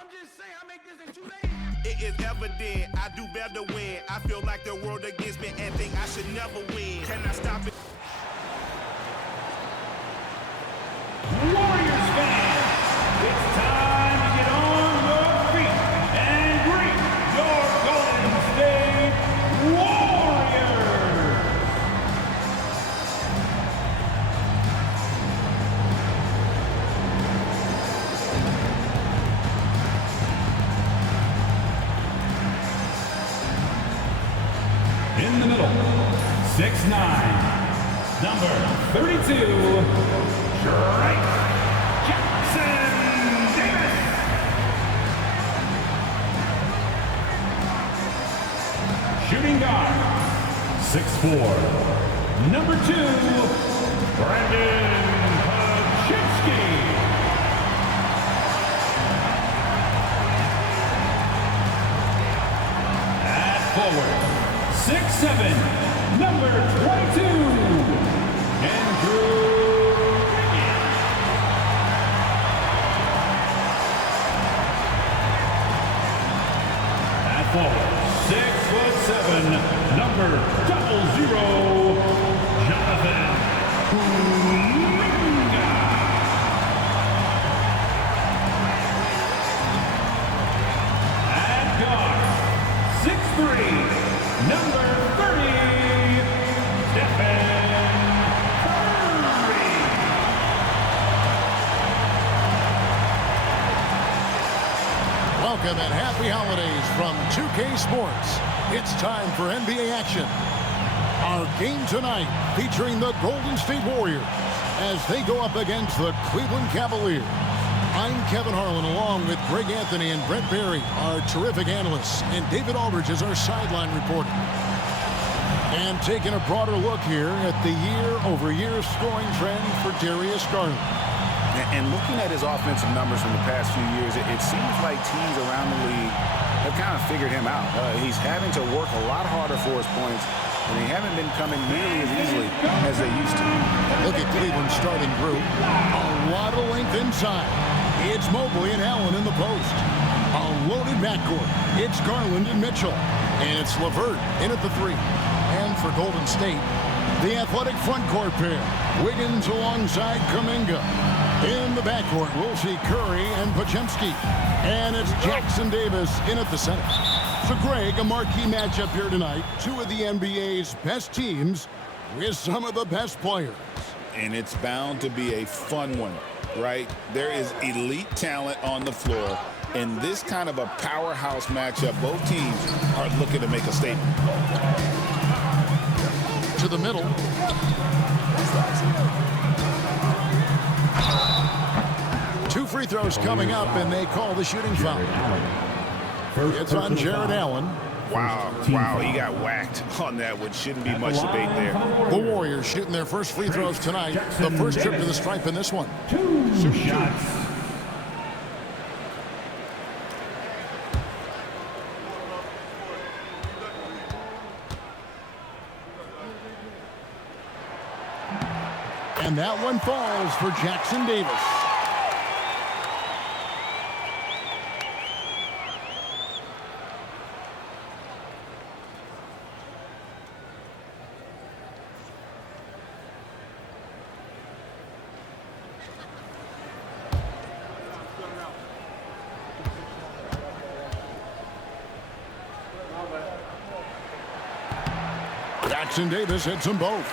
I'm just saying, I make this in 2 days. It is evident I do better win. I feel like the world against me and think I should never win. Can I stop it? Warriors fans, it's time to get on your feet and greet your Golden State Warriors. In the middle, 6'9", number 32, Drake Jackson Davis. Shooting guard, 6'4", number 2, Brandon Paczynski. At forward, 6'7", number 22, Andrew. Forward, 6'7", number 00, Jonathan Kuminga. At guard, 6'3", number 30, Stephen Curry. Welcome and happy holidays from 2K Sports. It's time for NBA action. Our game tonight featuring the Golden State Warriors as they go up against the Cleveland Cavaliers. I'm Kevin Harlan along with Greg Anthony and Brett Berry, our terrific analysts, and David Aldridge is our sideline reporter. And taking a broader look here at the year-over-year scoring trend for Darius Garland. And looking at his offensive numbers from the past few years, it seems like teams around the league have kind of figured him out. He's having to work a lot harder for his points, and they haven't been coming nearly as easily as they used to. Look at Cleveland's starting group. A lot of length inside. It's Mobley and Allen in the post. A loaded backcourt. It's Garland and Mitchell. And it's LeVert in at the 3. And for Golden State, the athletic front court pair. Wiggins alongside Kuminga. In the backcourt, we'll see Curry and Paczynski. And it's Jackson Davis in at the center. So, Greg, a marquee matchup here tonight. Two of the NBA's best teams with some of the best players. And it's bound to be a fun one, right? There is elite talent on the floor. In this kind of a powerhouse matchup, both teams are looking to make a statement. To the middle. Two free throws coming up, and they call the shooting foul. It's on Jared Allen. Wow, he got whacked on that one. Shouldn't be much debate there. The Warriors shooting their first free throws tonight. The first trip to the stripe in this one. 2 shots. And that one falls for Jackson Davis. Jackson Davis hits them both.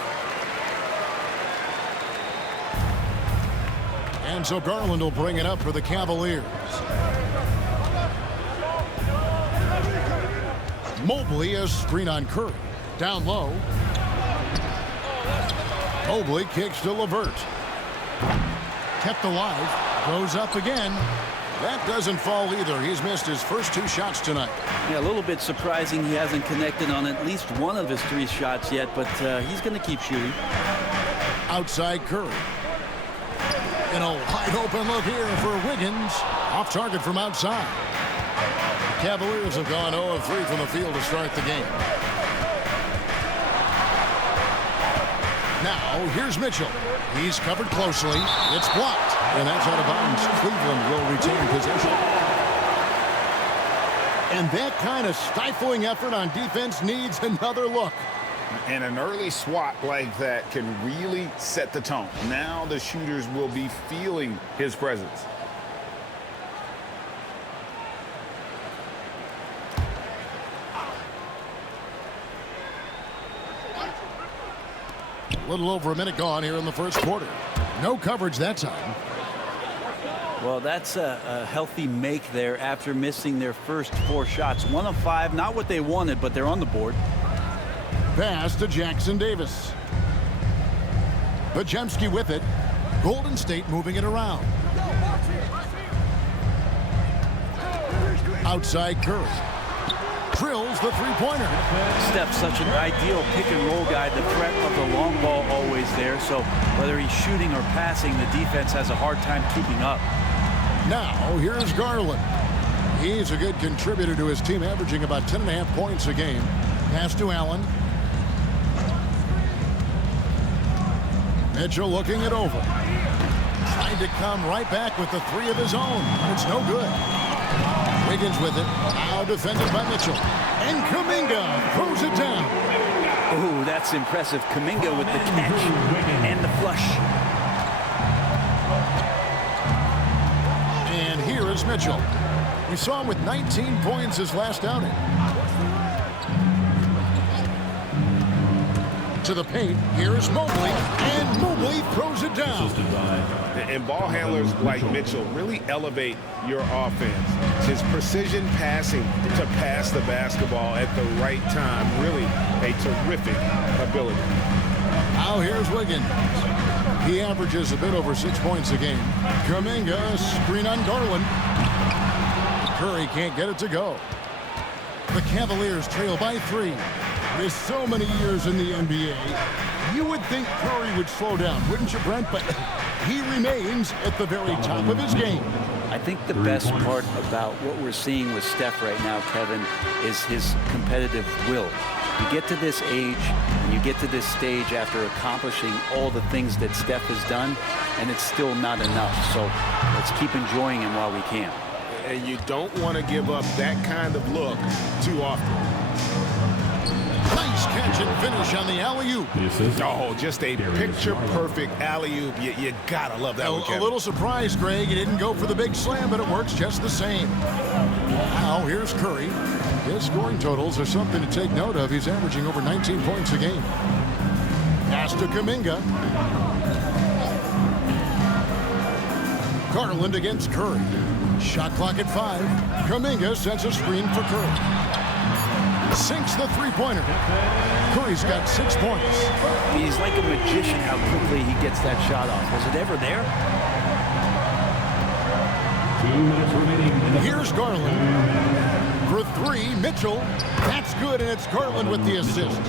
And so Garland will bring it up for the Cavaliers. Mobley a screen on Curry. Down low. Mobley kicks to LeVert. Kept alive. Goes up again. That doesn't fall either. He's missed his first 2 shots tonight. Yeah, a little bit surprising he hasn't connected on at least one of his 3 shots yet, but he's going to keep shooting. Outside Curry. And a wide open look here for Wiggins. Off target from outside. The Cavaliers have gone 0 of 3 from the field to start the game. Now, here's Mitchell. He's covered closely. It's blocked. And that's out of bounds. Cleveland will retain possession. And that kind of stifling effort on defense needs another look. And an early swat like that can really set the tone. Now the shooters will be feeling his presence. A little over a minute gone here in the first quarter. No coverage that time. Well, that's a healthy make there after missing their first 4 shots. 1 of 5, not what they wanted, but they're on the board. Pass to Jackson Davis. Pajemski with it. Golden State moving it around. Outside Curry. Drills the three-pointer. Steph's such an ideal pick-and-roll guy. The threat of the long ball always there. So whether he's shooting or passing, the defense has a hard time keeping up. Now, here's Garland. He's a good contributor to his team, averaging about 10.5 points a game. Pass to Allen. Mitchell looking it over. Trying to come right back with the 3 of his own, but it's no good. Wiggins with it. Now defended by Mitchell. And Kuminga throws it down. Oh, that's impressive. Kuminga with the catch and the flush. And here is Mitchell. We saw him with 19 points his last outing. To the paint. Here's Mobley. And Mobley throws it down. And ball handlers like Mitchell really elevate your offense. His precision passing to pass the basketball at the right time. Really a terrific ability. Now here's Wiggins. He averages a bit over 6 points a game. Kuminga, screen on Garland. Curry can't get it to go. The Cavaliers trail by 3. With so many years in the NBA, you would think Curry would slow down, wouldn't you, Brent? But he remains at the very top of his game. I think the best part about what we're seeing with Steph right now, Kevin, is his competitive will. You get to this age and you get to this stage after accomplishing all the things that Steph has done, and it's still not enough. So let's keep enjoying him while we can. And you don't want to give up that kind of look too often. Nice catch and finish on the alley-oop. Oh, just a picture-perfect alley-oop. You gotta love that one, Kevin. A little surprise, Greg. He didn't go for the big slam, but it works just the same. Now, here's Curry. His scoring totals are something to take note of. He's averaging over 19 points a game. Pass to Kuminga. Garland against Curry. Shot clock at 5. Kuminga sets a screen for Curry. Sinks the three-pointer. Curry's got 6 points. He's like a magician how quickly he gets that shot off. Was it ever there? 2 minutes remaining. Here's Garland. For 3, Mitchell. That's good, and it's Garland with the assist.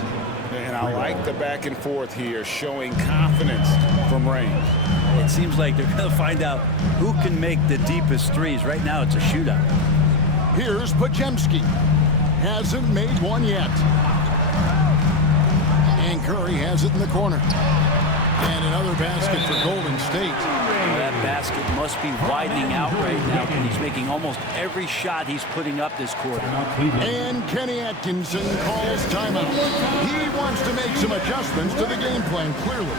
And I like the back and forth here, showing confidence from range. It seems like they're going to find out who can make the deepest threes. Right now, it's a shootout. Here's Pajemski. Hasn't made one yet. And Curry has it in the corner. And another basket for Golden State. That basket must be widening out right now. He's making almost every shot he's putting up this quarter. And Kenny Atkinson calls timeout. He wants to make some adjustments to the game plan, clearly.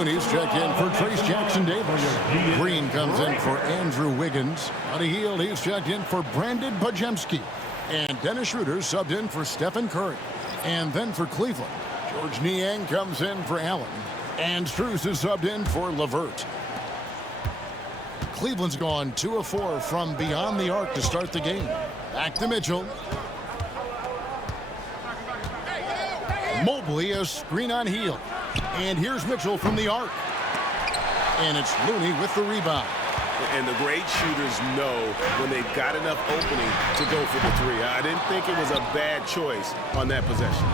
Looney's checked in for Trace Jackson-Davis. Green comes in for Andrew Wiggins. On a heel, he's checked in for Brandon Pajemski. And Dennis Schroeder subbed in for Stephen Curry. And then for Cleveland, George Niang comes in for Allen. And Strus is subbed in for LeVert. Cleveland's gone 2 of 4 from beyond the arc to start the game. Back to Mitchell. Mobley, a screen on heel. And here's Mitchell from the arc. And it's Looney with the rebound. And the great shooters know when they've got enough opening to go for the three. I didn't think it was a bad choice on that possession.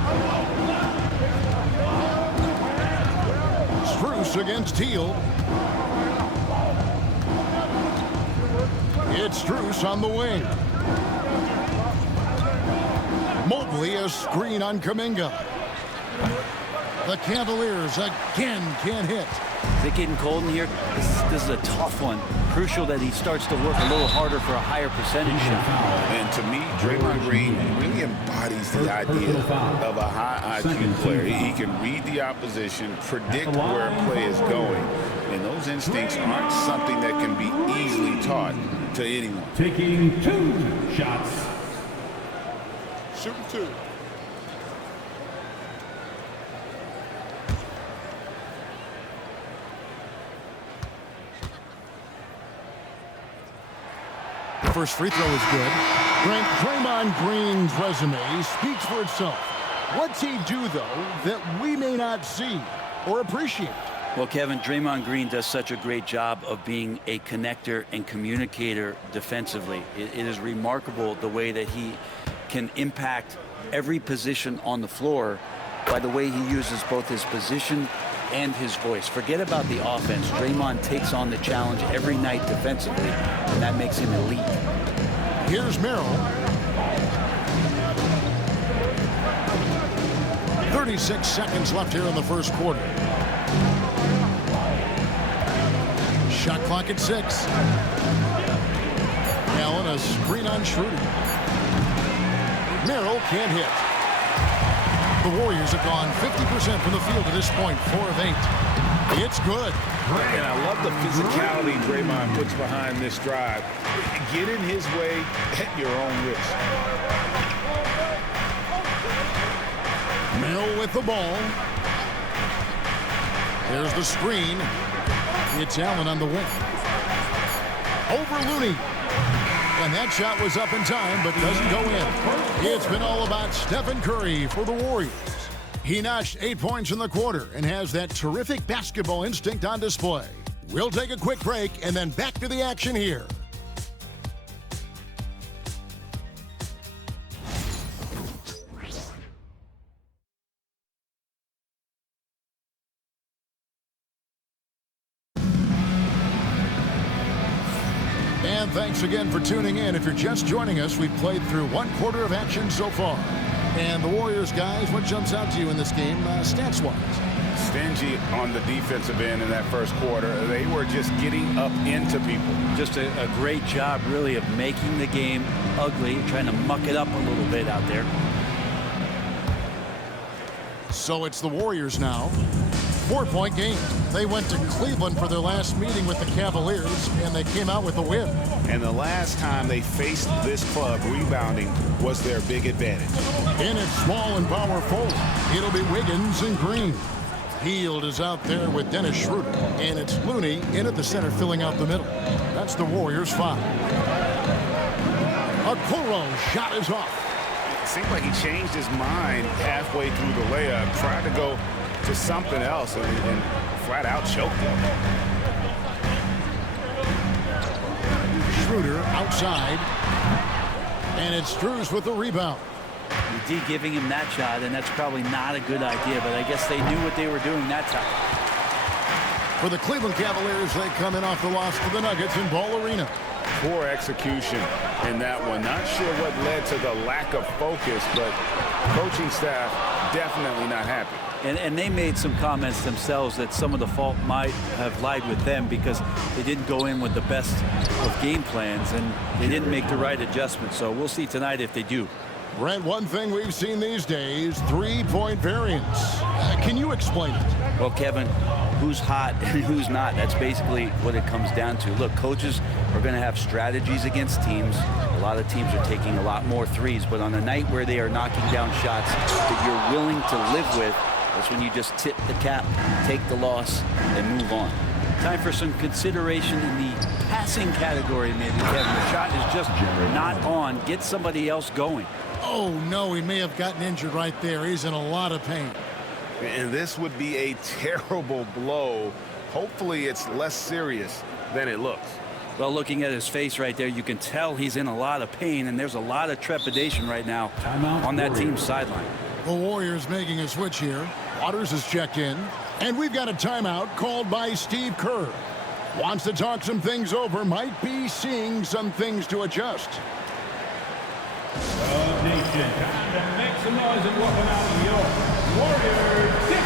Strus against Teal. It's Strus on the wing. Mobley, a screen on Kuminga. The Cavaliers again can't hit. Is it getting cold in here? This is a tough one. Crucial that he starts to work a little harder for a higher percentage shot. And to me, Draymond Green really embodies the idea of a high IQ player. He can read the opposition, predict where a play is going, and those instincts aren't something that can be easily taught to anyone. Taking 2 shots. Shooting 2. The first free throw is good. Draymond Green's resume speaks for itself. What's he do, though, that we may not see or appreciate? Well, Kevin, Draymond Green does such a great job of being a connector and communicator defensively. It is remarkable the way that he can impact every position on the floor by the way he uses both his position and his voice. Forget about the offense. Draymond takes on the challenge every night defensively, and that makes him elite. Here's Merrill. 36 seconds left here in the first quarter. Shot clock at 6. Allen, a screen on Schroeder. Merrill can't hit. The Warriors have gone 50% from the field at this point, 4 of 8. It's good. And I love the physicality Draymond puts behind this drive. Get in his way at your own risk. Merrill with the ball. There's the screen. It's Allen on the wing. Over Looney. And that shot was up in time, but doesn't go in. It's been all about Stephen Curry for the Warriors. He notched 8 points in the quarter and has that terrific basketball instinct on display. We'll take a quick break and then back to the action here. And thanks again for tuning in. If you're just joining us, we've played through 1 quarter of action so far. And the Warriors, guys, what jumps out to you in this game, stats-wise? Stingy on the defensive end in that first quarter. They were just getting up into people. Just a great job, really, of making the game ugly, trying to muck it up a little bit out there. So it's the Warriors now. 4-point game. They went to Cleveland for their last meeting with the Cavaliers, and they came out with a win. And the last time they faced this club, rebounding was their big advantage. In at small and power forward, it'll be Wiggins and Green. Hield is out there with Dennis Schroeder, and it's Looney in at the center filling out the middle. That's the Warriors' 5. Okoro shot is off. It seemed like he changed his mind halfway through the layup, tried to go to something else and flat out choked him. Schroeder outside, and it's Strus with the rebound. D giving him that shot, and that's probably not a good idea, but I guess they knew what they were doing that time. For the Cleveland Cavaliers, they come in off the loss to the Nuggets in Ball Arena. Poor execution in that one. Not sure what led to the lack of focus, but coaching staff definitely not happy. And they made some comments themselves that some of the fault might have lied with them because they didn't go in with the best of game plans and they didn't make the right adjustments. So we'll see tonight if they do. Brent, one thing we've seen these days, 3-point variance. Can you explain it? Well, Kevin, who's hot and who's not. That's basically what it comes down to. Look, coaches are going to have strategies against teams. A lot of teams are taking a lot more threes, but on a night where they are knocking down shots that you're willing to live with, that's when you just tip the cap, take the loss, and move on. Time for some consideration in the passing category, maybe, Kevin. The shot is just not on. Get somebody else going. Oh, no, he may have gotten injured right there. He's in a lot of pain. And this would be a terrible blow. Hopefully it's less serious than it looks. Well, looking at his face right there, you can tell he's in a lot of pain, and there's a lot of trepidation right now on that team's sideline. The Warriors making a switch here. Waters is checked in. And we've got a timeout called by Steve Kerr. Wants to talk some things over. Might be seeing some things to adjust. Nation, time to make some noise and welcome out your Warriors 16.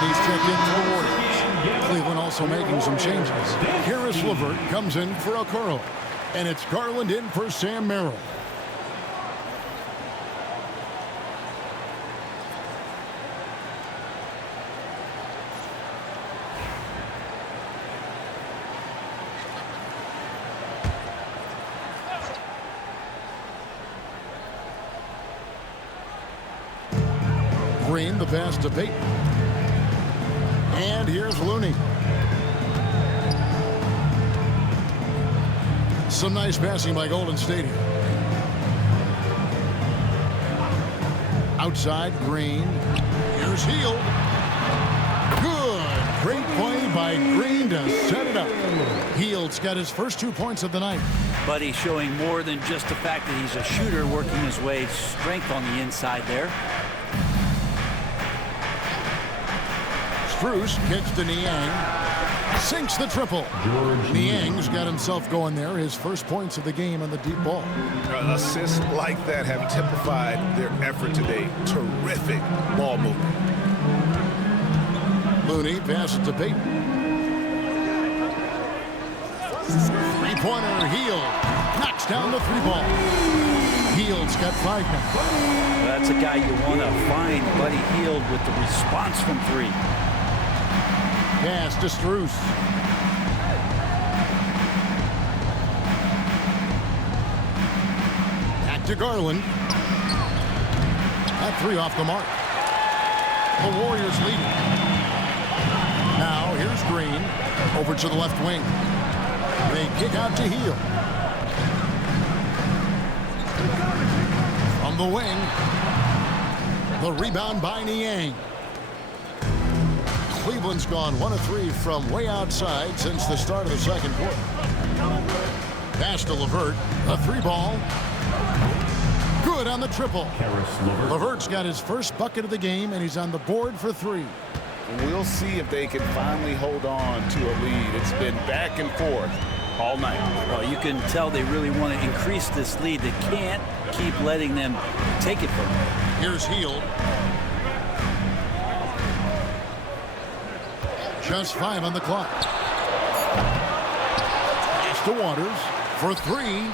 He's checked in for the Warriors. Cleveland also making some changes. Harris LeVert comes in for Okoro. And it's Garland in for Sam Merrill. Green, the pass to Payton. And here's Looney. Some nice passing by Golden State here. Outside, Green. Here's Hield. Good. Great play by Green to set it up. Hield's got his first 2 points of the night. But he's showing more than just the fact that he's a shooter, working his way strength on the inside there. Bruce kicks to Niang. Sinks the triple. Niang's got himself going there. His first points of the game on the deep ball. Assists like that have typified their effort today. Terrific ball movement. Looney passes to Payton. Three-pointer, Hield. Knocks down the three ball. Hield's got 5 now. Well, that's a guy you want to find, Buddy Hield, with the response from three. Pass to Strus. Back to Garland. That three off the mark. The Warriors leading. Now here's Green. Over to the left wing. They kick out to Hield. From the wing. The rebound by Niang. Cleveland's gone 1 of 3 from way outside since the start of the second quarter. Pass to LeVert. A three ball. Good on the triple. LeVert's got his first bucket of the game, and he's on the board for 3. We'll see if they can finally hold on to a lead. It's been back and forth all night. Well, you can tell they really want to increase this lead. They can't keep letting them take it from them. Here's Hield. Just 5 on the clock. Pass to Waters for 3.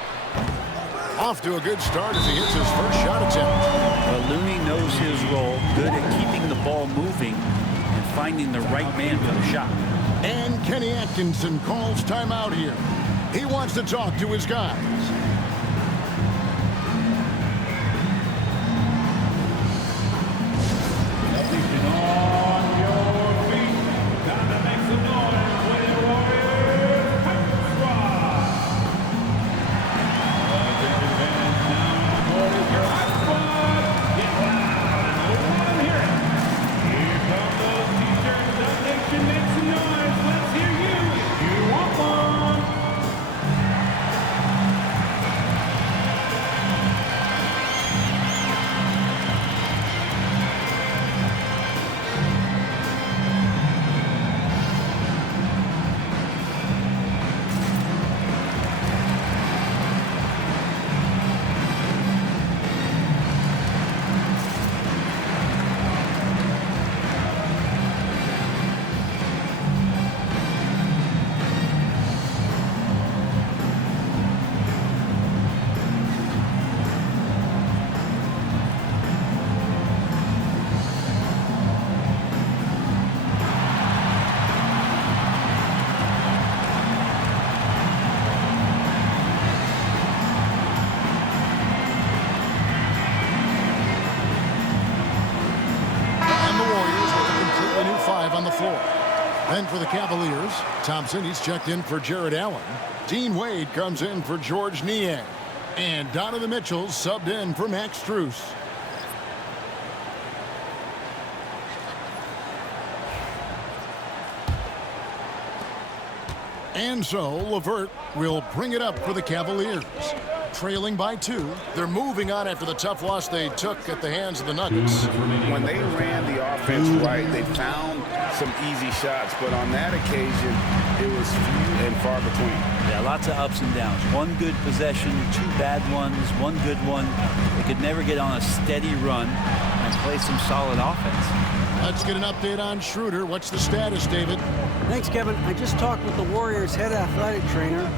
Off to a good start as he hits his first shot attempt. Looney knows his role. Good at keeping the ball moving and finding the right man for the shot. And Kenny Atkinson calls timeout here. He wants to talk to his guys. Attention on your feet. Time to make some noise with your Warriors Hyper Squad. Attention fans, now on the board is your Hyper Squad. Get loud and let them hear it. Here come those t-shirts. The nation makes some noise. Let's hear you if you want one. On the floor. Then for the Cavaliers, Thompson, he's checked in for Jared Allen. Dean Wade comes in for George Niang. And Donovan Mitchell subbed in for Max Strus. And so LeVert will bring it up for the Cavaliers. Trailing by 2. They're moving on after the tough loss they took at the hands of the Nuggets. When they ran the offense right, they found some easy shots, but on that occasion, it was few and far between. Yeah, lots of ups and downs. One good possession, 2 bad ones, 1 good one. They could never get on a steady run and play some solid offense. Let's get an update on Schroeder. What's the status, David? Thanks, Kevin. I just talked with the Warriors' head athletic trainer.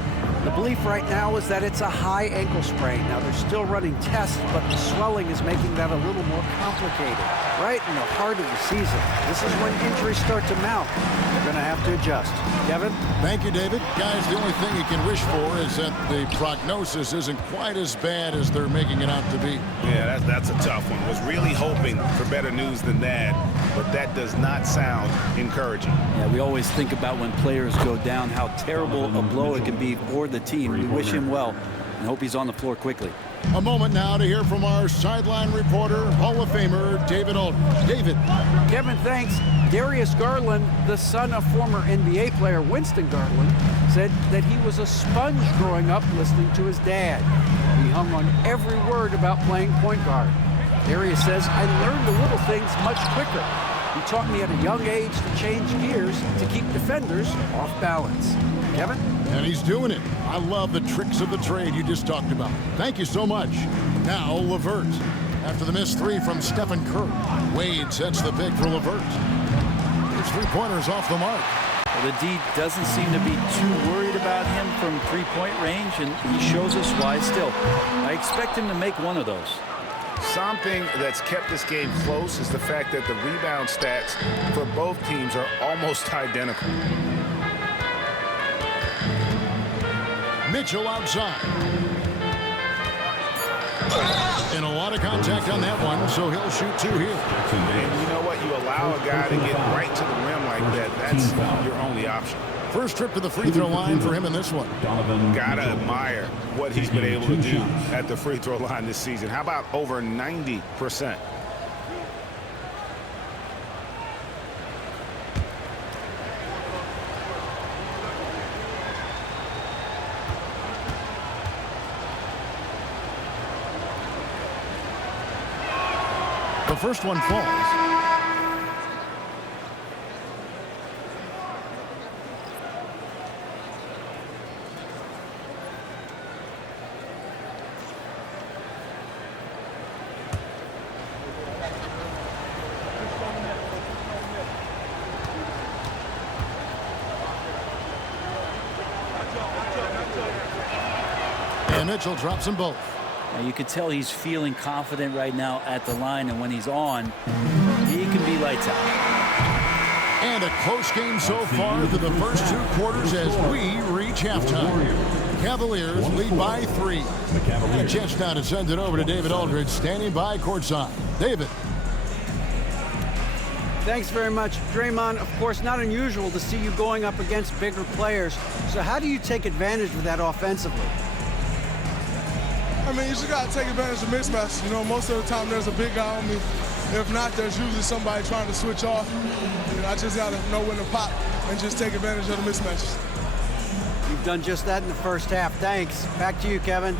The belief right now is that it's a high ankle sprain. Now, they're still running tests, but the swelling is making that a little more complicated. Right in the heart of the season. This is when injuries start to mount. They're going to have to adjust. Kevin? Thank you, David. Guys, the only thing you can wish for is that the prognosis isn't quite as bad as they're making it out to be. Yeah, that's a tough one. Was really hoping for better news than that, but that does not sound encouraging. Yeah, we always think about when players go down, how terrible a blow it can be for the team. We wish him well and hope he's on the floor quickly. A moment now to hear from our sideline reporter, Hall of Famer David Aldridge. David. Kevin, thanks. Darius Garland, the son of former NBA player Winston Garland, said that he was a sponge growing up listening to his dad. He hung on every word about playing point guard. Darius says, I learned the little things much quicker. He taught me at a young age to change gears to keep defenders off balance. Kevin? And he's doing it. I love the tricks of the trade you just talked about. Thank you so much. Now, LeVert. After the missed 3 from Stephen Curry, Wade sets the pick for LeVert. His 3-pointers off the mark. Well, the D doesn't seem to be too worried about him from 3-point range, and he shows us why still. I expect him to make one of those. Something that's kept this game close is the fact that the rebound stats for both teams are almost identical. Mitchell outside. And a lot of contact on that one, so he'll shoot 2 here. And you know what? You allow a guy to get right to the rim like that. That's your only option. First trip to the free throw line for him in this one. Gotta admire what he's been able to do at the free throw line this season. How about over 90%? The first one falls. And Mitchell drops them both. Now, you could tell he's feeling confident right now at the line, and when he's on, he can be lights out. And a close game so far through the first 2 quarters as we reach halftime. Cavaliers lead by 3. The Cavaliers. A chance now to send it over to David Aldridge, standing by courtside. David. Thanks very much. Draymond, of course, not unusual to see you going up against bigger players. So how do you take advantage of that offensively? I mean, you just got to take advantage of mismatches. You know, most of the time there's a big guy on me. If not, there's usually somebody trying to switch off. You know, I just got to know when to pop and just take advantage of the mismatches. You've done just that in the first half. Thanks. Back to you, Kevin.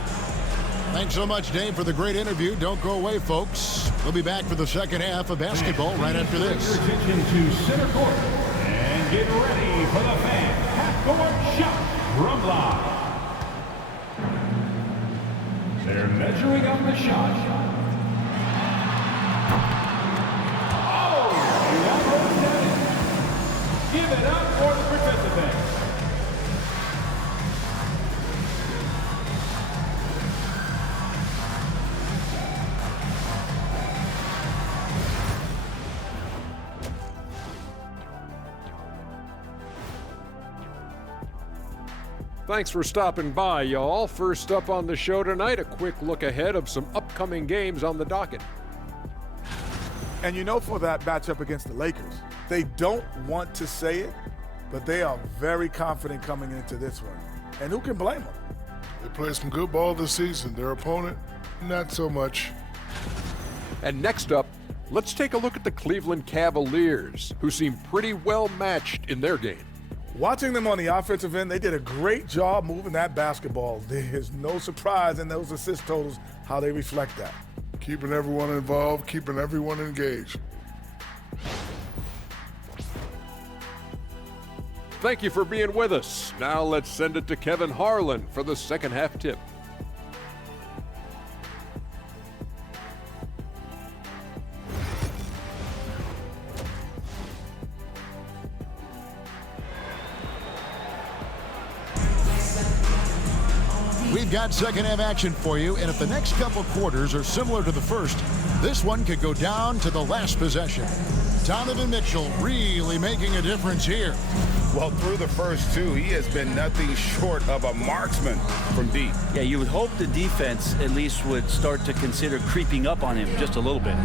Thanks so much, Dave, for the great interview. Don't go away, folks. We'll be back for the second half of basketball right after this. Your attention to center court and get ready for the fan half-court shot from live. They're measuring up the shot. Oh, that goes down. Give it up for the participants. Thanks for stopping by, y'all. First up on the show tonight, a quick look ahead of some upcoming games on the docket. And you know, for that matchup against the Lakers, they don't want to say it, but they are very confident coming into this one. And who can blame them? They played some good ball this season. Their opponent, not so much. And next up, let's take a look at the Cleveland Cavaliers, who seem pretty well matched in their game. Watching them on the offensive end, they did a great job moving that basketball. There's no surprise in those assist totals how they reflect that. Keeping everyone involved, keeping everyone engaged. Thank you for being with us. Now let's send it to Kevin Harlan for the second half tip. We've got second half action for you, and if the next couple quarters are similar to the first, this one could go down to the last possession. Donovan Mitchell really making a difference here. Well, through the first two, he has been nothing short of a marksman from deep. Yeah, you would hope the defense at least would start to consider creeping up on him just a little bit.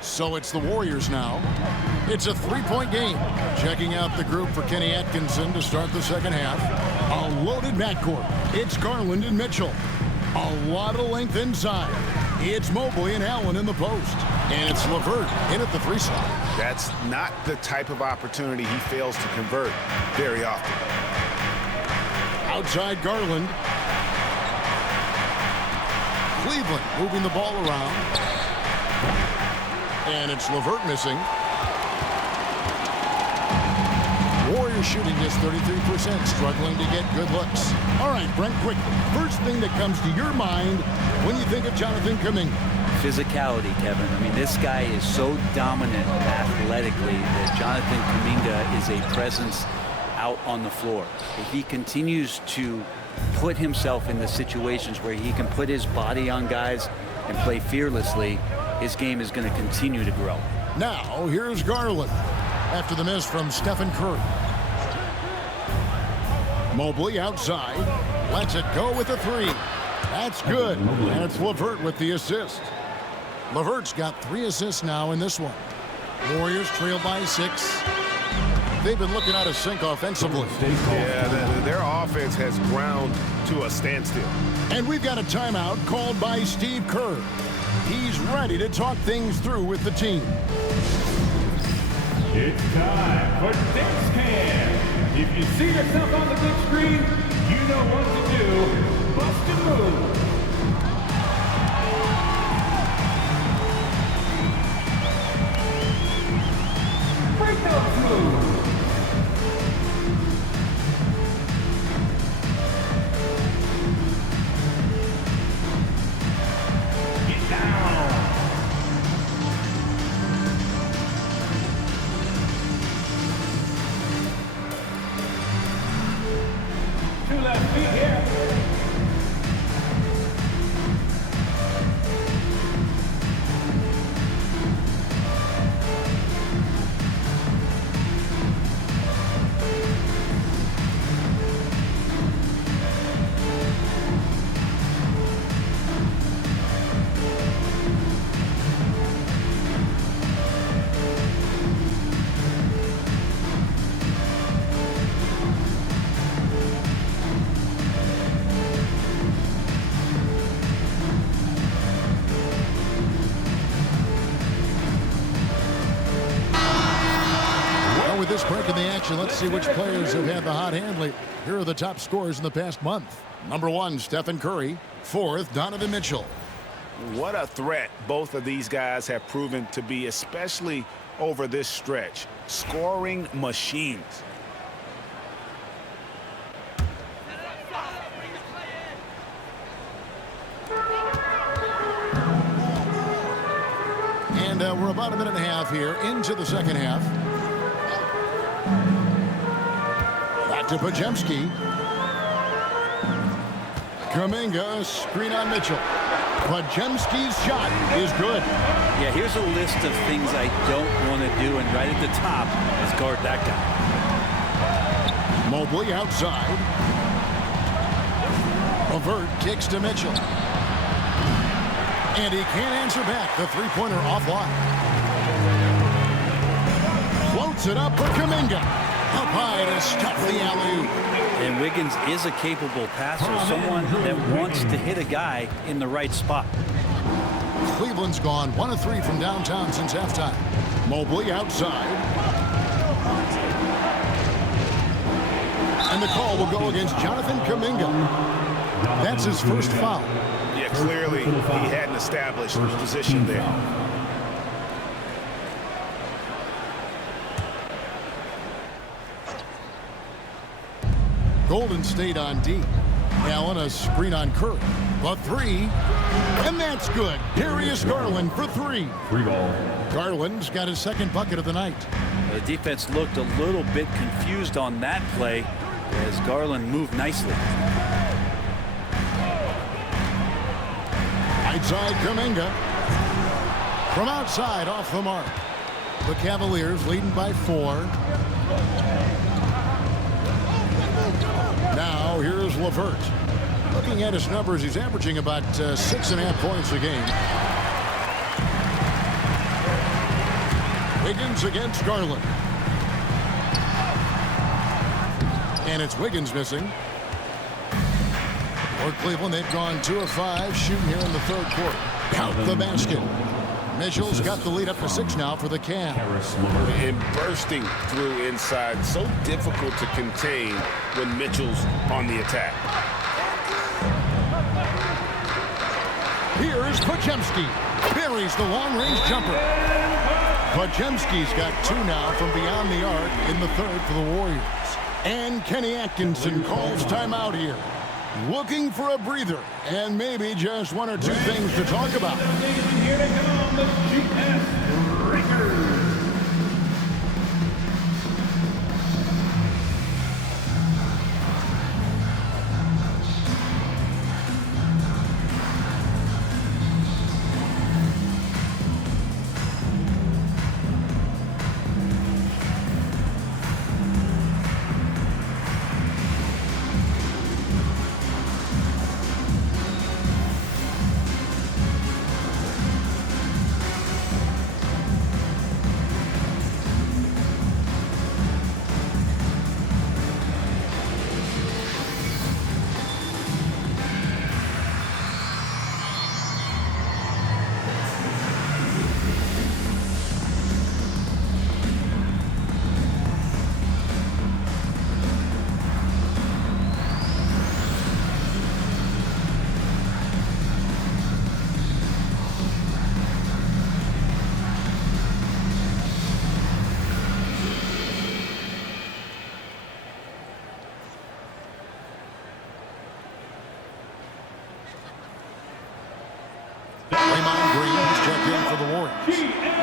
So it's the Warriors now. It's a three-point game. Checking out the group for Kenny Atkinson to start the second half. A loaded backcourt. It's Garland and Mitchell. A lot of length inside. It's Mobley and Allen in the post. And it's LeVert in at the 3 slot. That's not the type of opportunity he fails to convert very often. Outside Garland. Cleveland moving the ball around. And it's LeVert missing. Warriors shooting just 33%, struggling to get good looks. All right, Brent, quickly. First thing that comes to your mind when you think of Jonathan Kuminga. Physicality, Kevin. I mean, this guy is so dominant athletically that Jonathan Kuminga is a presence out on the floor. If he continues to put himself in the situations where he can put his body on guys and play fearlessly, his game is going to continue to grow. Now, here's Garland after the miss from Stephen Curry. Mobley outside. Lets it go with a 3. That's good. And it's LeVert with the assist. LeVert's got 3 assists now in this one. Warriors trail by 6. They've been looking out of sync offensively. Yeah, their offense has ground to a standstill. And we've got a timeout called by Steve Kerr. He's ready to talk things through with the team. It's time for Dick's Can. If you see yourself on the big screen, you know what to do. Bust a move. Break those moves. Get down. Two left feet here. this break in the action, let's see which players have had the hot hand lately. Here are the top scorers in the past month. Number 1, Stephen Curry. 4th, Donovan Mitchell. What a threat both of these guys have proven to be, especially over this stretch. Scoring machines. And we're about a minute and a half here into the second half. Back to Podziemski. Kuminga, screen on Mitchell. Podziemski's shot is good. Yeah, here's a list of things I don't want to do, and right at the top is guard that guy. Mobley outside. LeVert kicks to Mitchell. And he can't answer back. The three-pointer offline. Floats it up for Kuminga. Up high to stuff the alley-oop. And Wiggins is a capable passer, someone that wants to hit a guy in the right spot. Cleveland's gone 1 of 3 from downtown since halftime. Mobley outside. And the call will go against Jonathan Kuminga. That's his first foul. Yeah, clearly he hadn't established his position there. Golden State on D. Allen a screen on Curry. The 3. And that's good. Darius Garland for 3. Free ball. Garland's got his second bucket of the night. The defense looked a little bit confused on that play as Garland moved nicely. Right side Kuminga. From outside off the mark. The Cavaliers leading by 4. Now here's LeVert. Looking at his numbers, he's averaging about 6.5 points a game. Wiggins against Garland. And it's Wiggins missing. For Cleveland, they've gone 2 of 5 shooting here in the third quarter. Count the basket. Mitchell's got the lead up to 6 now for the Cavs. And bursting through inside, so difficult to contain when Mitchell's on the attack. Here's Podziemski. Buries the long-range jumper. Podziemski's got 2 now from beyond the arc in the third for the Warriors. And Kenny Atkinson calls timeout here. Looking for a breather and maybe just 1 or 2 things to talk about. Here they come, the GS Breakers.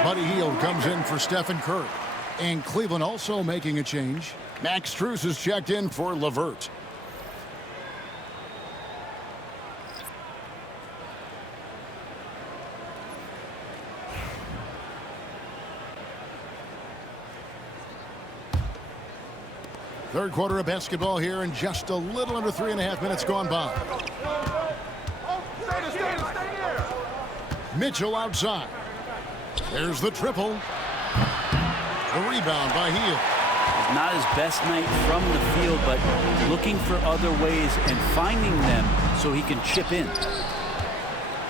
Buddy Hield comes in for Stephen Curry. And Cleveland also making a change. Max Strus is checked in for LeVert. Third quarter of basketball here, and just a little under 3.5 minutes gone by. Mitchell outside. There's the triple. The rebound by Hield. Not his best night from the field, but looking for other ways and finding them so he can chip in.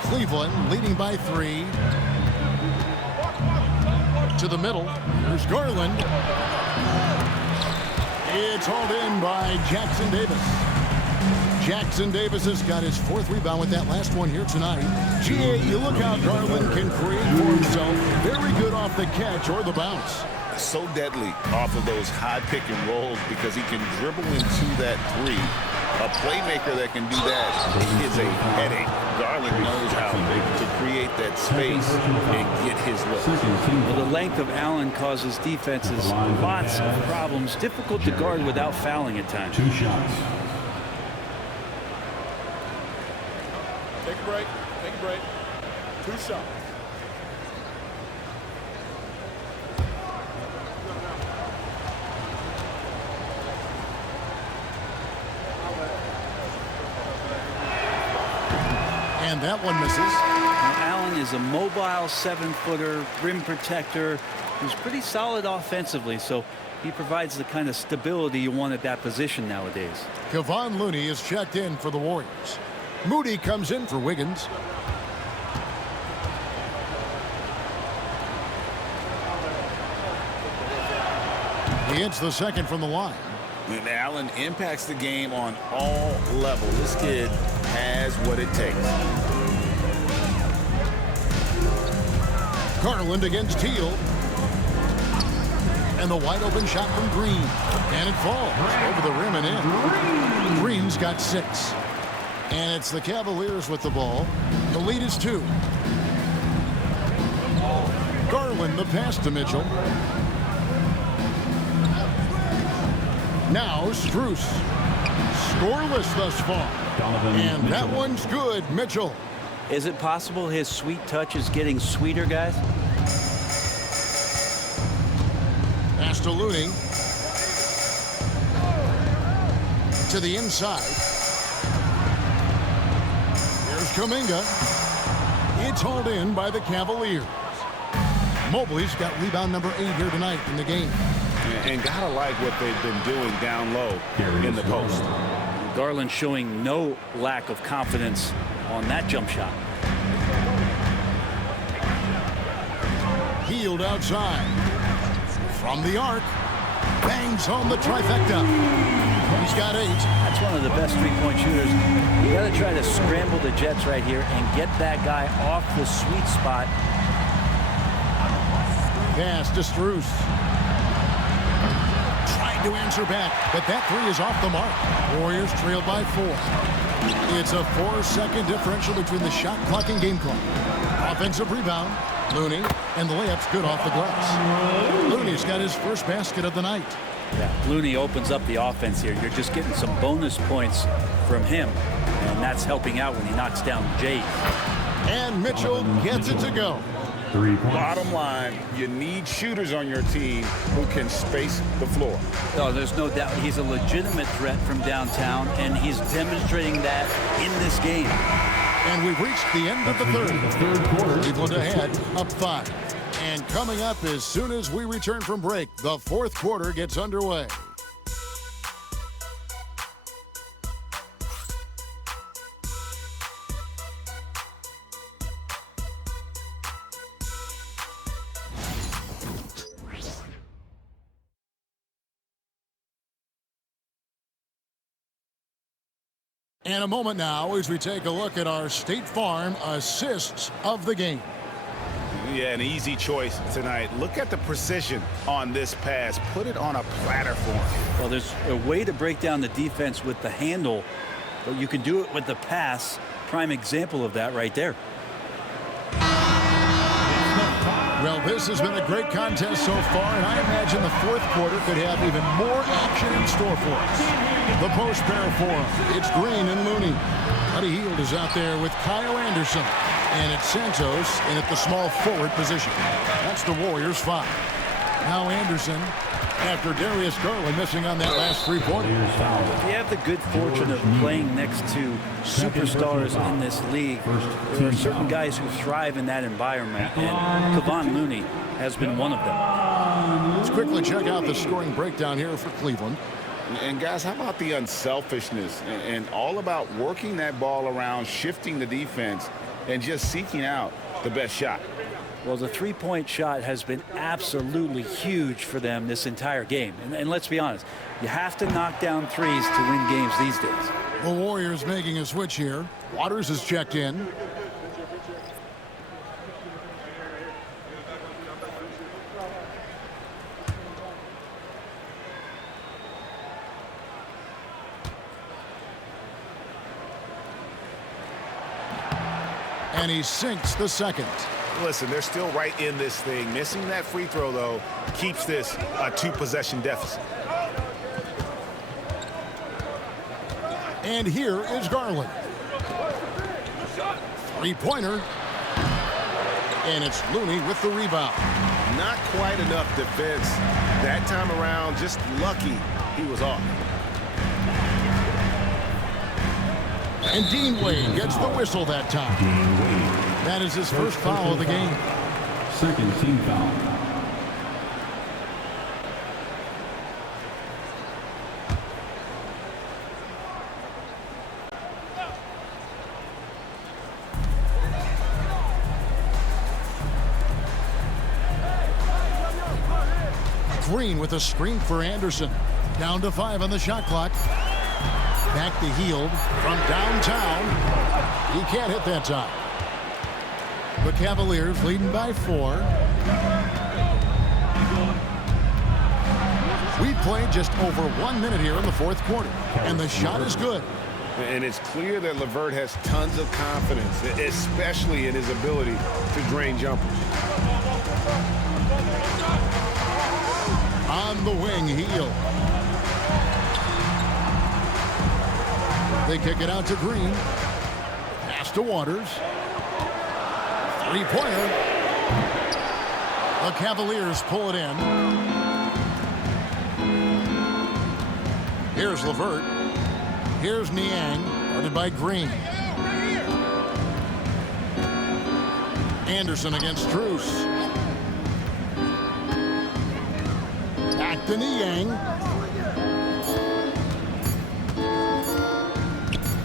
Cleveland leading by 3. To the middle. There's Garland. It's hauled in by Jackson Davis. Jackson Davis has got his 4th rebound with that last one here tonight. GA, you look how Garland can create for himself. Very good off the catch or the bounce. So deadly off of those high pick and rolls because he can dribble into that three. A playmaker that can do that is a headache. Garland knows how to create that space and get his look. Well, the length of Allen causes defenses lots of problems. Difficult to guard without fouling at times. 2 shots. Take a break. Take a break. 2 shots. And that one misses. Now, Allen is a mobile 7-footer, rim protector, who's pretty solid offensively, so he provides the kind of stability you want at that position nowadays. Kevon Looney is checked in for the Warriors. Moody comes in for Wiggins. He hits the second from the line. And Allen impacts the game on all levels. This kid has what it takes. Garland against Teal. And the wide open shot from Green. And it falls over the rim and in. Green's got 6. And it's the Cavaliers with the ball. The lead is 2. Garland the pass to Mitchell. Now Strus. Scoreless thus far. And that one's good, Mitchell. Is it possible his sweet touch is getting sweeter, guys? Pass to Looney. To the inside. Here's Kuminga. It's hauled in by the Cavaliers. Mobley's got rebound number 8 here tonight in the game. And gotta like what they've been doing down low in the post. Garland showing no lack of confidence on that jump shot. Healed outside. From the arc. Bangs home the trifecta. He's got 8. That's one of the best three-point shooters. You got to try to scramble the Jets right here and get that guy off the sweet spot. Pass to Strus. Trying to answer back, but that 3 is off the mark. Warriors trail by 4. It's a 4-second differential between the shot clock and game clock. Offensive rebound. Looney, and the layup's good off the glass. Looney's got his first basket of the night. Yeah, Looney opens up the offense here. You're just getting some bonus points from him, and that's helping out when he knocks down Jay. And Mitchell gets it to go. 3 points. Bottom line, you need shooters on your team who can space the floor. Oh, there's no doubt he's a legitimate threat from downtown, and he's demonstrating that in this game. And we've reached the end of the third quarter. Cleveland ahead, up 5. And coming up as soon as we return from break, the 4th quarter gets underway. And a moment now as we take a look at our State Farm assists of the game. Yeah, an easy choice tonight. Look at the precision on this pass. Put it on a platter for him. Well, there's a way to break down the defense with the handle, but you can do it with the pass. Prime example of that right there. Well, this has been a great contest so far, and I imagine the 4th quarter could have even more action in store for us. The post pair for him. It's Green and Looney. Buddy Hield is out there with Kyle Anderson. And it's Santos in at the small forward position. That's the Warriors 5. Now Anderson, after Darius Garland missing on that last 3-pointer. If you have the good fortune of playing next to superstars in this league, there are certain guys who thrive in that environment, and Kevon Looney has been one of them. Let's quickly check out the scoring breakdown here for Cleveland. And guys, how about the unselfishness and all about working that ball around, shifting the defense, and just seeking out the best shot? Well, the three-point shot has been absolutely huge for them this entire game. And let's be honest, you have to knock down threes to win games these days. The Warriors making a switch here. Waters is checked in. And he sinks the second. Listen, they're still right in this thing. Missing that free throw, though, keeps this a two-possession deficit. And here is Garland. Three-pointer. And it's Looney with the rebound. Not quite enough defense. That time around, just lucky he was off. And Dean Wade gets the whistle that time. That is his first foul of the game. Second team foul. Green with a screen for Anderson. Down to 5 on the shot clock. Back to Hield from downtown. He can't hit that time. The Cavaliers leading by 4. We played just over 1 minute here in the fourth quarter, and the shot is good. And it's clear that LeVert has tons of confidence, especially in his ability to drain jumpers. On the wing, Hield. They kick it out to Green. Pass to Waters. Three-pointer. The Cavaliers pull it in. Here's LeVert. Here's Niang, guarded by Green. Anderson against Strus. Back to Niang.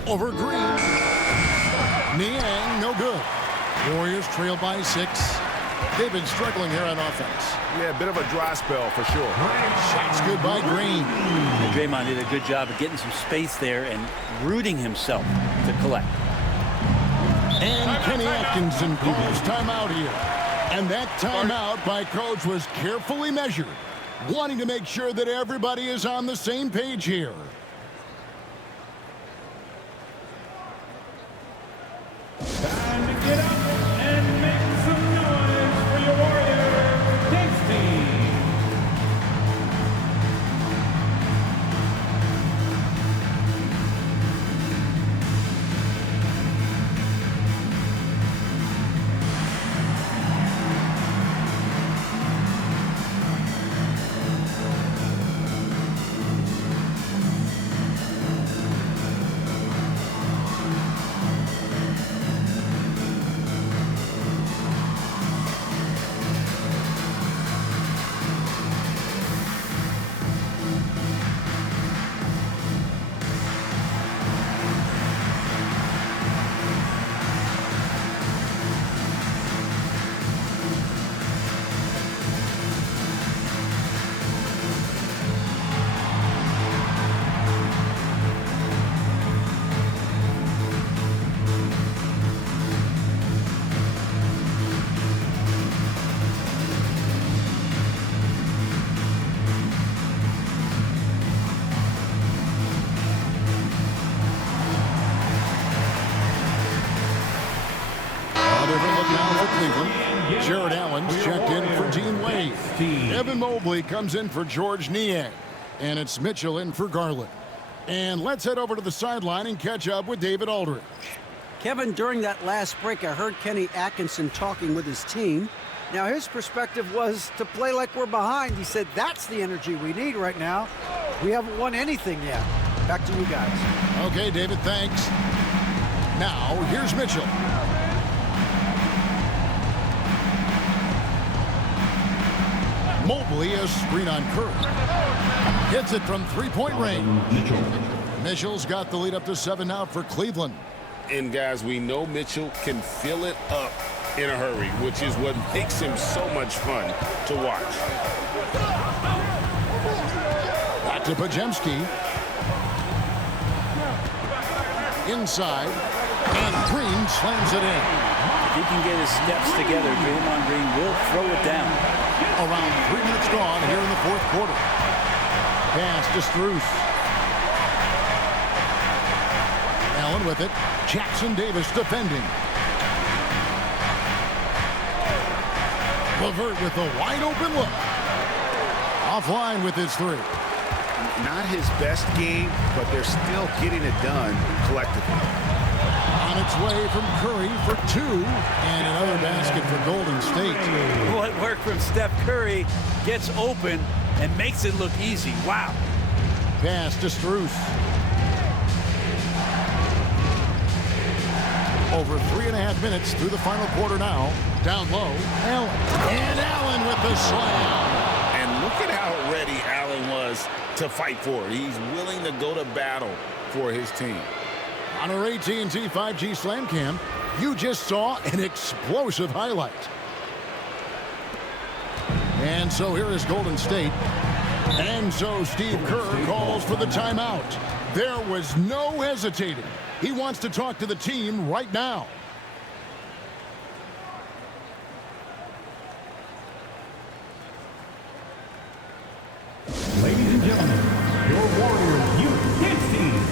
Over Green. Niang, no good. Warriors trail by 6. They've been struggling here on offense. Yeah, a bit of a dry spell for sure. Shots good by Green. And Draymond did a good job of getting some space there and rooting himself to collect. And Kenny Atkinson calls timeout here. And that timeout by Coach was carefully measured, wanting to make sure that everybody is on the same page here. Time to get up and make some noise for your Warrior Takes team. Jared Allen's checked in for Dean Wade. Evan Mobley comes in for George Niang. And it's Mitchell in for Garland. And let's head over to the sideline and catch up with David Aldridge. Kevin, during that last break, I heard Kenny Atkinson talking with his team. Now, his perspective was to play like we're behind. He said, that's the energy we need right now. We haven't won anything yet. Back to you guys. Okay, David, thanks. Now, here's Mitchell. Mobley, a screen on Curry. Hits it from three-point range. Mitchell's got the lead up to 7 now for Cleveland. And guys, we know Mitchell can fill it up in a hurry, which is what makes him so much fun to watch. Back to Pajemski. Inside, and Green slams it in. If he can get his steps together, Draymond Green will throw it down. Around 3 minutes gone here in the fourth quarter. Pass to Strus. Allen with it. Jackson Davis defending. LeVert with a wide open look. Offline with his three. Not his best game, but they're still getting it done collectively. On its way from Curry for two, and another basket for Golden State. What work from Steph Curry gets open and makes it look easy. Wow. Pass to Strus. Over 3.5 minutes through the final quarter now. Down low, Allen. And Allen with the slam. And look at how ready Allen was to fight for it. He's willing to go to battle for his team. On our AT&T 5G Slam Cam, you just saw an explosive highlight. And so here is Golden State. And so Steve Kerr calls for the timeout. There was no hesitating. He wants to talk to the team right now. Ladies and gentlemen, your Warriors Youth Kids team.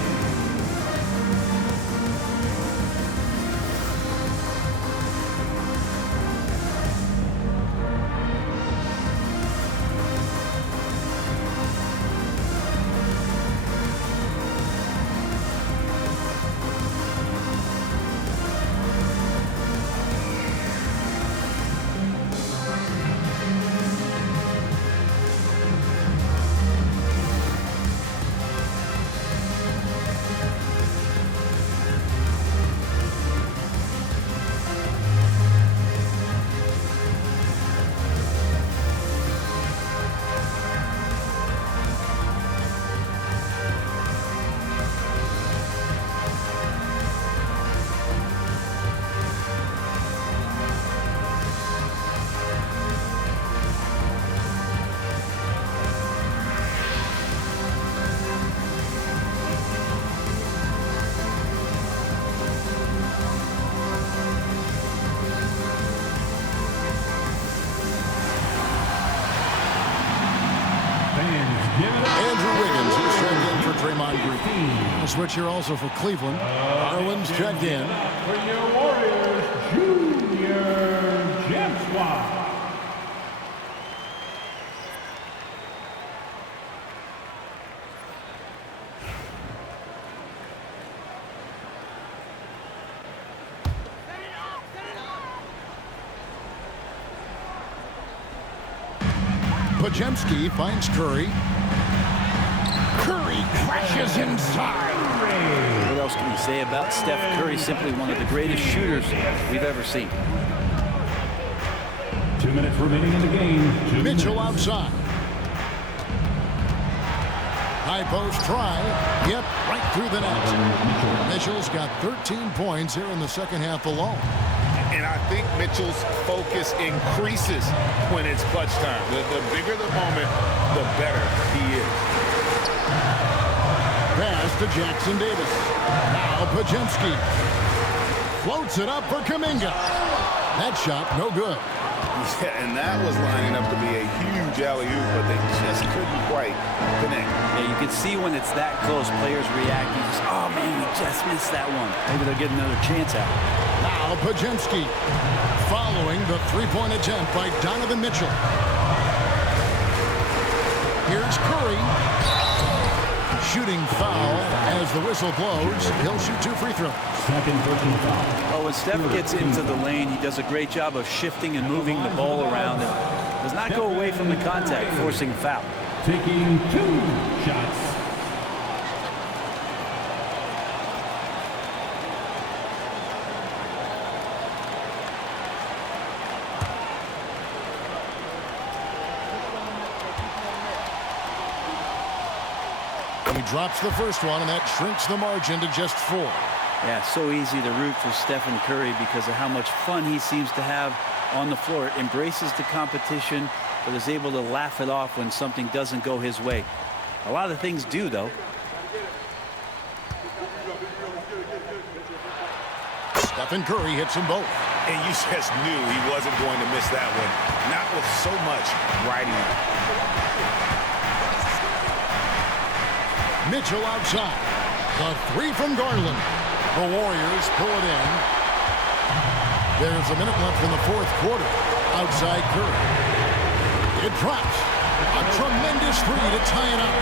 Andrew Wiggins is checked in for Draymond Green. A switch here also for Cleveland. Harlan's checked in. For your Warriors, Junior James. Pajemski finds Curry. Curry crashes inside. What else can you say about Steph Curry? Simply one of the greatest shooters we've ever seen. 2 minutes remaining in the game. Mitchell outside. High post try. Yep, right through the net. Mitchell's got 13 points here in the second half alone. And I think Mitchell's focus increases when it's clutch time. The bigger the moment, the better he is. Pass to Jackson Davis. Now Pajemski. Floats it up for Kuminga. That shot, no good. Yeah, and that was lining up to be a huge alley-oop, but they just couldn't quite connect. Yeah, you can see when it's that close, players react. You just, oh man, we just missed that one. Maybe they'll get another chance at it. Now Pajemski following the three-point attempt by Donovan Mitchell. Here's Curry. Shooting foul as the whistle blows. He'll shoot 2 free throws. Second personal foul. Oh, when Steph gets into the lane, he does a great job of shifting and moving the ball around and does not go away from the contact, forcing a foul. Taking 2 shots. He drops the first one, and that shrinks the margin to just 4. Yeah, so easy to root for Stephen Curry because of how much fun he seems to have on the floor. Embraces the competition, but is able to laugh it off when something doesn't go his way. A lot of things do, though. Stephen Curry hits them both. And you just knew he wasn't going to miss that one. Not with so much riding. Mitchell outside. The three from Garland. The Warriors pull it in. There's a minute left in the fourth quarter. Outside Curry. It drops. A tremendous three to tie it up.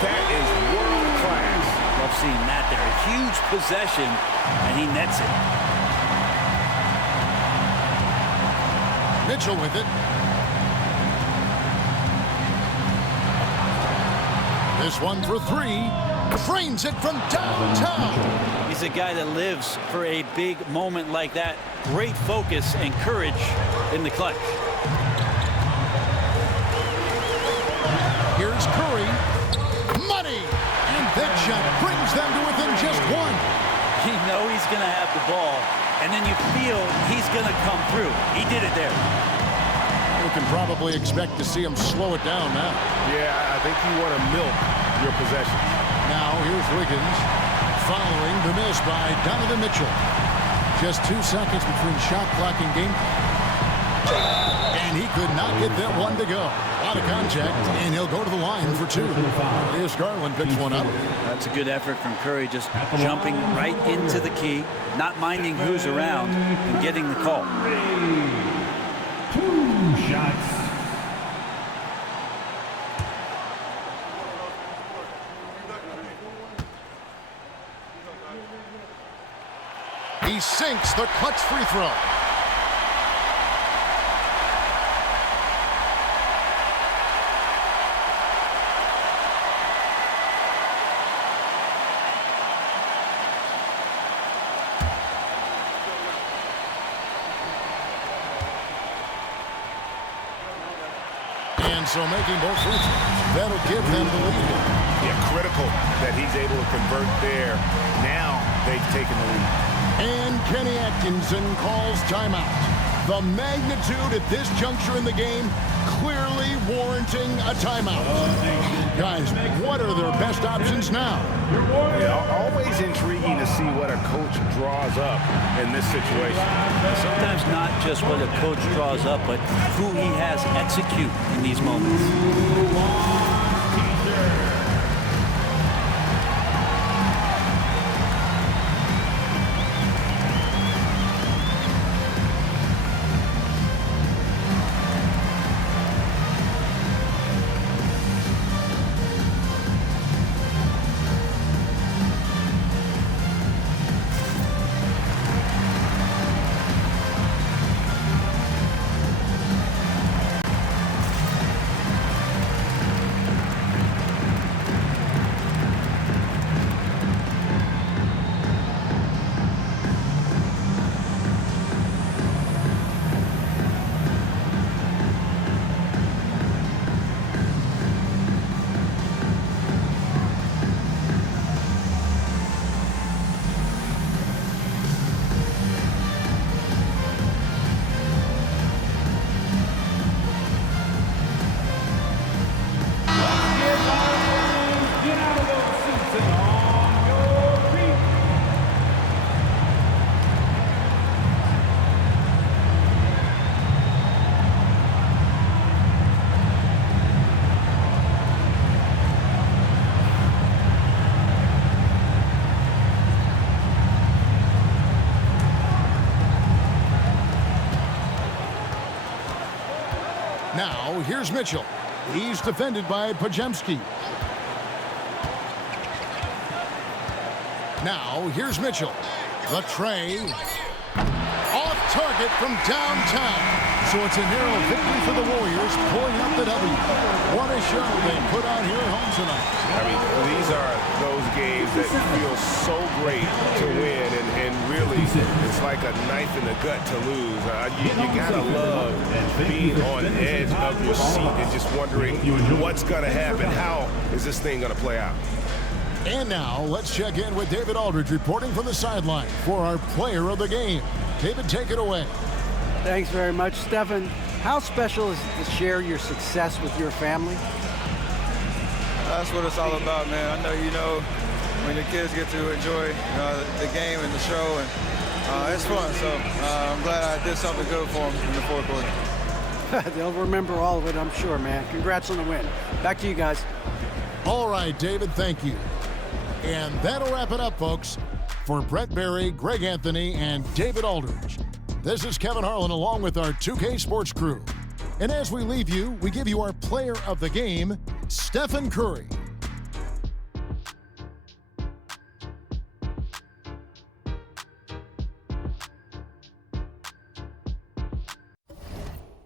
That is world class. Love seeing that there. A huge possession, and he nets it. Mitchell with it. This one for three. Frames it from downtown. He's a guy that lives for a big moment like that. Great focus and courage in the clutch. Here's Curry. Money! And that shot brings them to within just one. You know he's going to have the ball, and then you feel he's going to come through. He did it there. You can probably expect to see him slow it down now. Yeah, I think you want to milk your possession. Now here's Wiggins following the miss by Donovan Mitchell. Just 2 seconds between shot clock and game. And he could not get that one to go. Out of contact, and he'll go to the line for two. Here's Garland picks one up. That's a good effort from Curry, just jumping right into the key, not minding who's around, and getting the call. 2 shots. He sinks the clutch free throw. And so making both free throws, that'll give them the lead. Yeah, critical that he's able to convert there. Now they've taken the lead. And Kenny Atkinson calls timeout. The magnitude at this juncture in the game clearly warranting a timeout. Guys, what are their best options now? Yeah, always intriguing to see what a coach draws up in this situation. Sometimes not just what a coach draws up, but who he has execute in these moments. Now, here's Mitchell. He's defended by Pajemski. Now, here's Mitchell. The tray. Off target from downtown. So it's a narrow victory for the Warriors, pulling out the W. What a show they put on here at home tonight. I mean, these are those games that feel so great to win, and really, it's like a knife in the gut to lose. You gotta love being on the edge of your seat and just wondering what's gonna happen. How is this thing gonna play out? And now, let's check in with David Aldridge reporting from the sideline for our player of the game. David, take it away. Thanks very much, Stephen. How special is it to share your success with your family? That's what it's all about, man. I know you know when the kids get to enjoy the game and the show, and it's fun. So I'm glad I did something good for them in the fourth quarter. They'll remember all of it, I'm sure, man. Congrats on the win. Back to you guys. All right, David, thank you. And that'll wrap it up, folks. For Brett Berry, Greg Anthony, and David Aldridge, this is Kevin Harlan along with our 2K Sports crew. And as we leave you, we give you our player of the game, Stephen Curry.